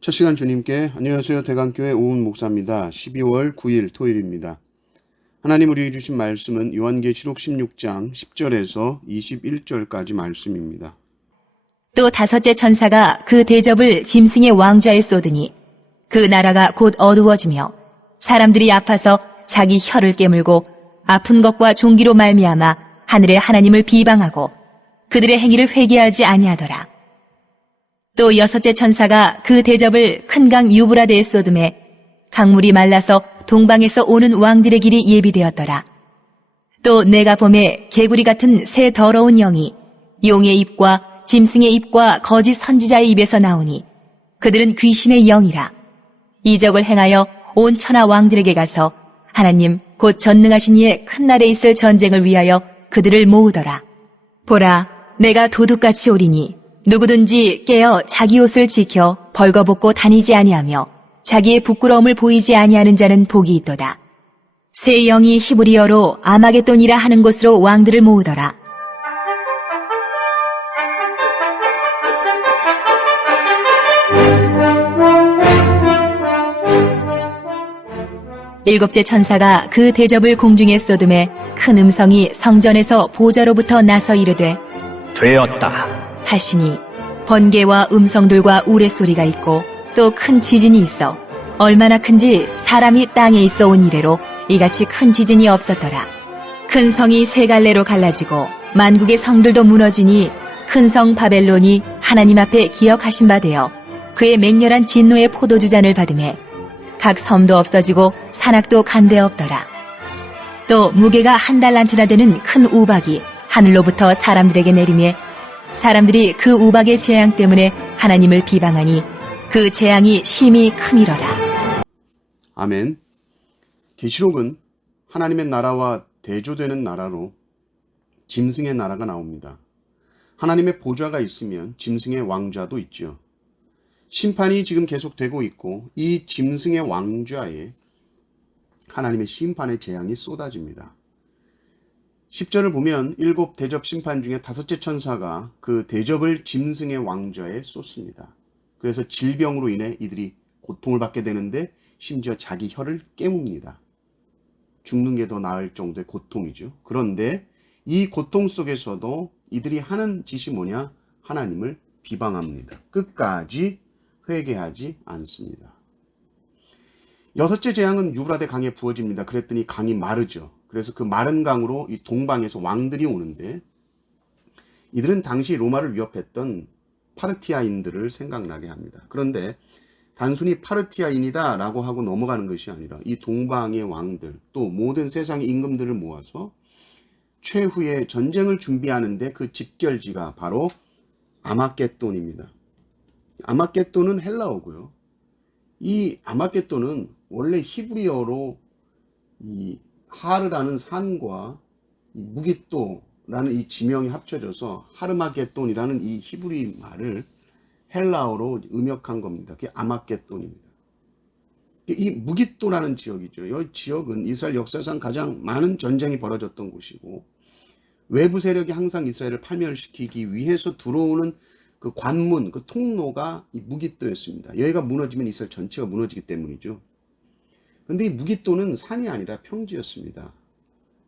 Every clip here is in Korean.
첫 시간 주님께 안녕하세요. 대강교회 오은 목사입니다. 12월 9일 토요일입니다. 하나님 우리에게 주신 말씀은 요한계시록 16장 10절에서 21절까지 말씀입니다. 또 다섯째 천사가 그 대접을 짐승의 왕좌에 쏟으니 그 나라가 곧 어두워지며 사람들이 아파서 자기 혀를 깨물고 아픈 것과 종기로 말미암아 하늘의 하나님을 비방하고 그들의 행위를 회개하지 아니하더라. 또 여섯째 천사가 그 대접을 큰 강 유브라데에 쏟음에 강물이 말라서 동방에서 오는 왕들의 길이 예비되었더라. 또 내가 보매 개구리 같은 새 더러운 영이 용의 입과 짐승의 입과 거짓 선지자의 입에서 나오니 그들은 귀신의 영이라. 이적을 행하여 온 천하 왕들에게 가서 하나님 곧 전능하신 이의 큰 날에 있을 전쟁을 위하여 그들을 모으더라. 보라, 내가 도둑같이 오리니 누구든지 깨어 자기 옷을 지켜 벌거벗고 다니지 아니하며 자기의 부끄러움을 보이지 아니하는 자는 복이 있도다. 새 영이 히브리어로 아마겟돈이라 하는 곳으로 왕들을 모으더라. 일곱째 천사가 그 대접을 공중에 쏟음에 큰 음성이 성전에서 보좌로부터 나서 이르되 되었다. 하시니 번개와 음성들과 우레소리가 있고 또 큰 지진이 있어 얼마나 큰지 사람이 땅에 있어 온 이래로 이같이 큰 지진이 없었더라. 큰 성이 세 갈래로 갈라지고 만국의 성들도 무너지니 큰 성 바벨론이 하나님 앞에 기억하신 바 되어 그의 맹렬한 진노의 포도주잔을 받음에 각 섬도 없어지고 산악도 간데 없더라. 또 무게가 한 달란트나 되는 큰 우박이 하늘로부터 사람들에게 내리매 사람들이 그 우박의 재앙 때문에 하나님을 비방하니 그 재앙이 심히 크미러라. 아멘. 계시록은 하나님의 나라와 대조되는 나라로 짐승의 나라가 나옵니다. 하나님의 보좌가 있으면 짐승의 왕좌도 있죠. 심판이 지금 계속되고 있고 이 짐승의 왕좌에 하나님의 심판의 재앙이 쏟아집니다. 10절을 보면 일곱 대접 심판 중에 다섯째 천사가 그 대접을 짐승의 왕좌에 쏟습니다. 그래서 질병으로 인해 이들이 고통을 받게 되는데 심지어 자기 혀를 깨뭅니다. 죽는 게 더 나을 정도의 고통이죠. 그런데 이 고통 속에서도 이들이 하는 짓이 뭐냐? 하나님을 비방합니다. 끝까지 회개하지 않습니다. 여섯째 재앙은 유브라데 강에 부어집니다. 그랬더니 강이 마르죠. 그래서 그 마른 강으로 이 동방에서 왕들이 오는데 이들은 당시 로마를 위협했던 파르티아인들을 생각나게 합니다. 그런데 단순히 파르티아인이다 라고 하고 넘어가는 것이 아니라 이 동방의 왕들 또 모든 세상의 임금들을 모아서 최후의 전쟁을 준비하는데 그 집결지가 바로 아마겟돈입니다. 아마겟돈은 헬라어고요. 이 아마겟돈은 원래 히브리어로 이 하르라는 산과 무깃도라는 이 지명이 합쳐져서 하르마겟돈이라는 이 히브리 말을 헬라어로 음역한 겁니다. 그게 아마겟돈입니다. 이 무깃도라는 지역이죠. 이 지역은 이스라엘 역사상 가장 많은 전쟁이 벌어졌던 곳이고 외부 세력이 항상 이스라엘을 파멸시키기 위해서 들어오는 그 관문, 그 통로가 이 무깃도였습니다. 여기가 무너지면 이스라엘 전체가 무너지기 때문이죠. 그런데 이 무깃도는 산이 아니라 평지였습니다.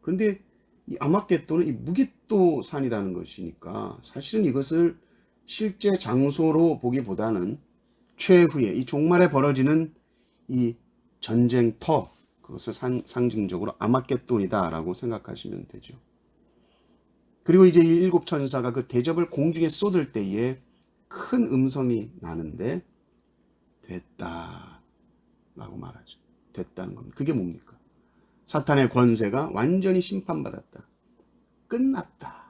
그런데 이 아마겟돈은 이 무깃도 산이라는 것이니까 사실은 이것을 실제 장소로 보기보다는 최후에 이 종말에 벌어지는 이 전쟁터, 그것을 상징적으로 아마겟돈이다라고 생각하시면 되죠. 그리고 이제 이 일곱 천사가 그 대접을 공중에 쏟을 때에 큰 음성이 나는데 됐다 라고 말하죠. 됐다는 겁니다. 그게 뭡니까? 사탄의 권세가 완전히 심판받았다. 끝났다.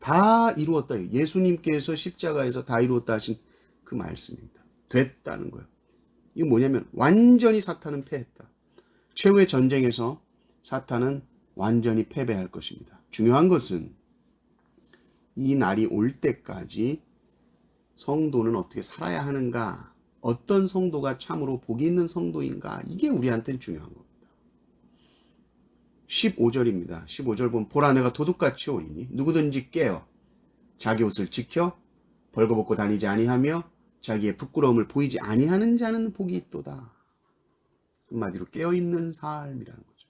다 이루었다. 예수님께서 십자가에서 다 이루었다 하신 그 말씀입니다. 됐다는 거예요. 이게 뭐냐면 완전히 사탄은 패했다. 최후의 전쟁에서 사탄은 완전히 패배할 것입니다. 중요한 것은 이 날이 올 때까지 성도는 어떻게 살아야 하는가, 어떤 성도가 참으로 복이 있는 성도인가, 이게 우리한테는 중요한 겁니다. 15절입니다. 15절 보면 보라 내가 도둑같이 오리니 누구든지 깨어 자기 옷을 지켜 벌거벗고 다니지 아니하며 자기의 부끄러움을 보이지 아니하는 자는 복이 있도다. 한마디로 깨어있는 삶이라는 거죠.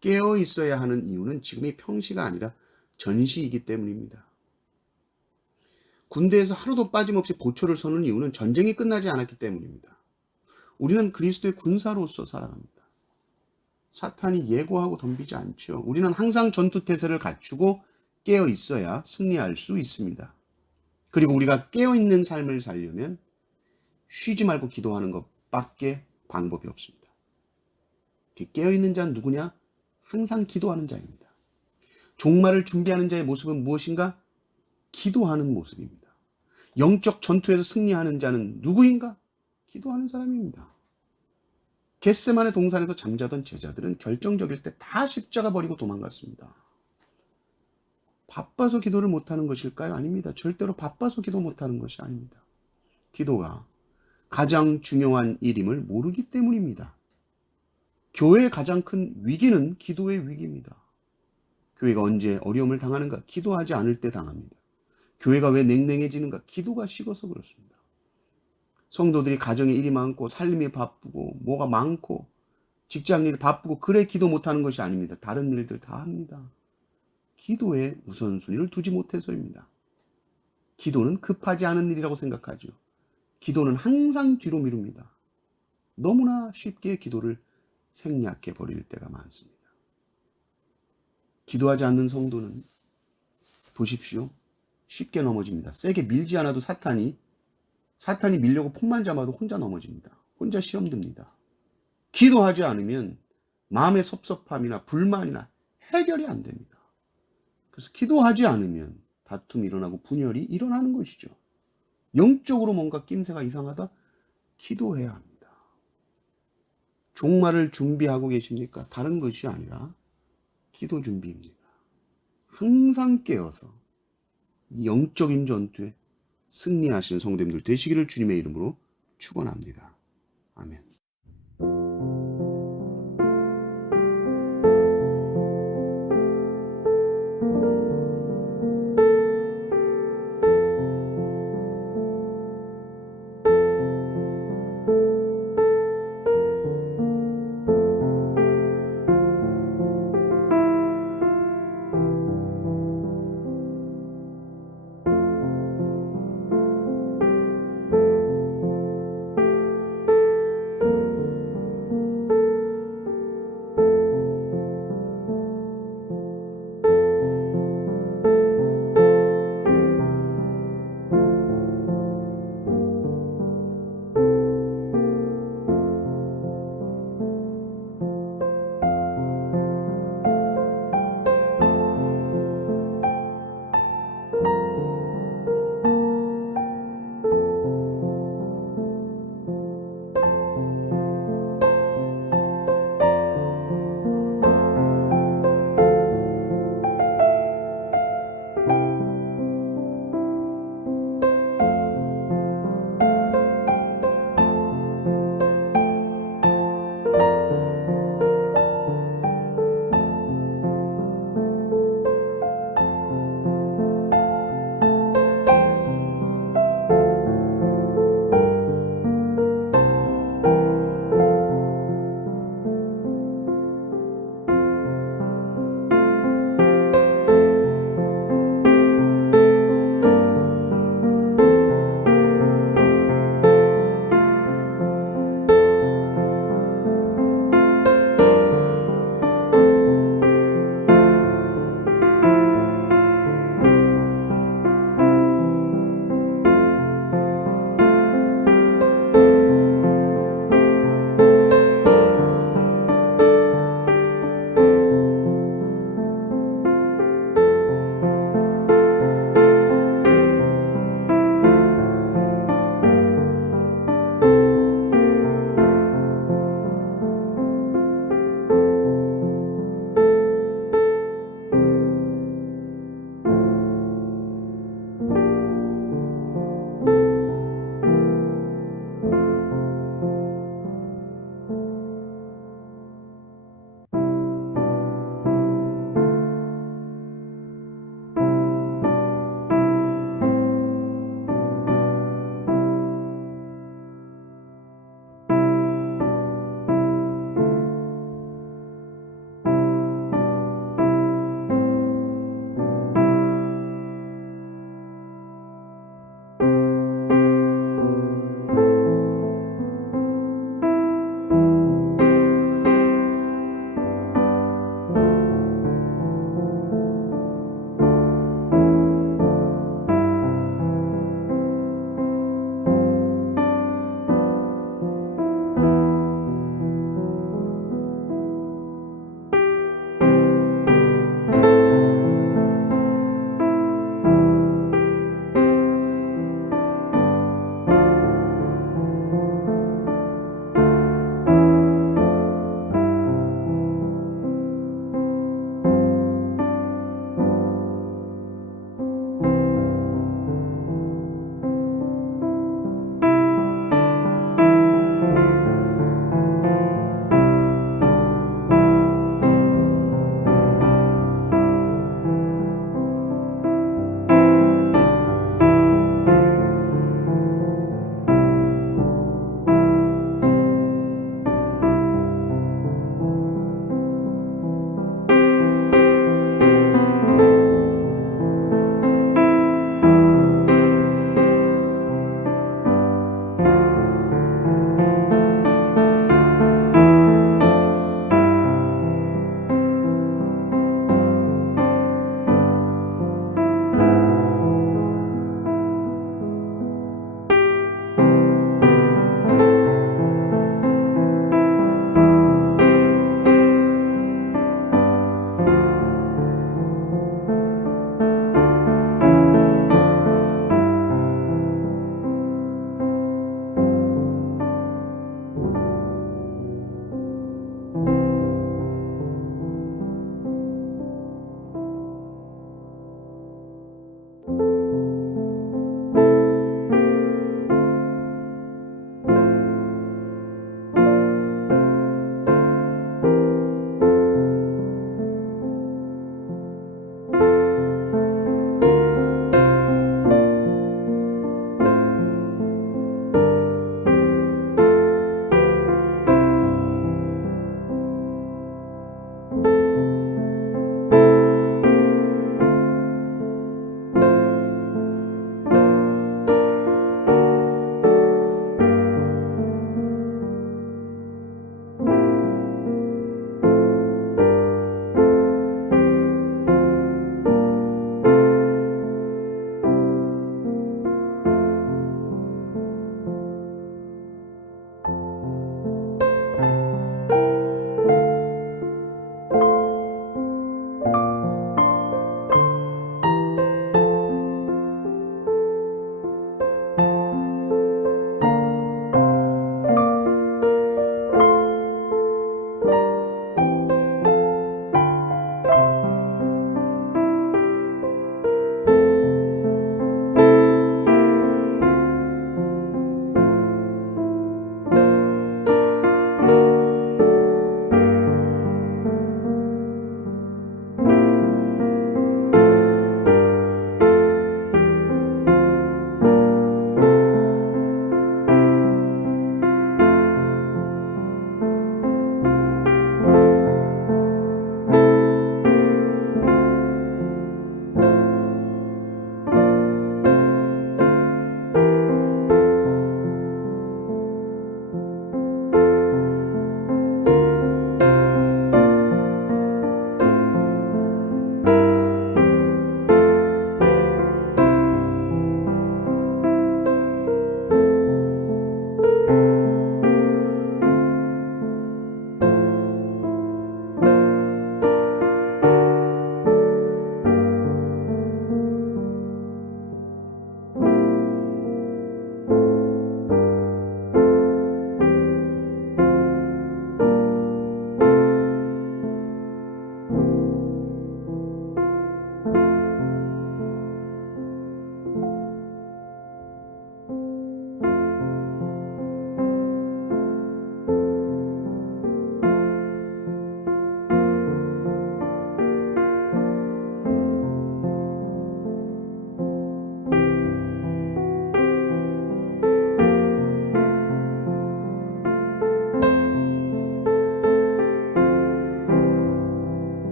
깨어 있어야 하는 이유는 지금이 평시가 아니라 전시이기 때문입니다. 군대에서 하루도 빠짐없이 보초를 서는 이유는 전쟁이 끝나지 않았기 때문입니다. 우리는 그리스도의 군사로서 살아갑니다. 사탄이 예고하고 덤비지 않죠. 우리는 항상 전투태세를 갖추고 깨어 있어야 승리할 수 있습니다. 그리고 우리가 깨어 있는 삶을 살려면 쉬지 말고 기도하는 것밖에 방법이 없습니다. 깨어 있는 자는 누구냐? 항상 기도하는 자입니다. 종말을 준비하는 자의 모습은 무엇인가? 기도하는 모습입니다. 영적 전투에서 승리하는 자는 누구인가? 기도하는 사람입니다. 겟세마네 동산에서 잠자던 제자들은 결정적일 때 다 십자가 버리고 도망갔습니다. 바빠서 기도를 못하는 것일까요? 아닙니다. 절대로 바빠서 기도 못하는 것이 아닙니다. 기도가 가장 중요한 일임을 모르기 때문입니다. 교회의 가장 큰 위기는 기도의 위기입니다. 교회가 언제 어려움을 당하는가? 기도하지 않을 때 당합니다. 교회가 왜 냉랭해지는가? 기도가 식어서 그렇습니다. 성도들이 가정에 일이 많고 삶이 바쁘고 뭐가 많고 직장일 바쁘고 그래 기도 못하는 것이 아닙니다. 다른 일들 다 합니다. 기도에 우선순위를 두지 못해서입니다. 기도는 급하지 않은 일이라고 생각하죠. 기도는 항상 뒤로 미룹니다. 너무나 쉽게 기도를 생략해 버릴 때가 많습니다. 기도하지 않는 성도는 보십시오. 쉽게 넘어집니다. 세게 밀지 않아도 사탄이 밀려고 폼만 잡아도 혼자 넘어집니다. 혼자 시험 듭니다. 기도하지 않으면 마음의 섭섭함이나 불만이나 해결이 안 됩니다. 그래서 기도하지 않으면 다툼이 일어나고 분열이 일어나는 것이죠. 영적으로 뭔가 낌새가 이상하다? 기도해야 합니다. 종말을 준비하고 계십니까? 다른 것이 아니라 기도 준비입니다. 항상 깨어서 영적인 전투에 승리하시는 성도님들 되시기를 주님의 이름으로 축원합니다. 아멘.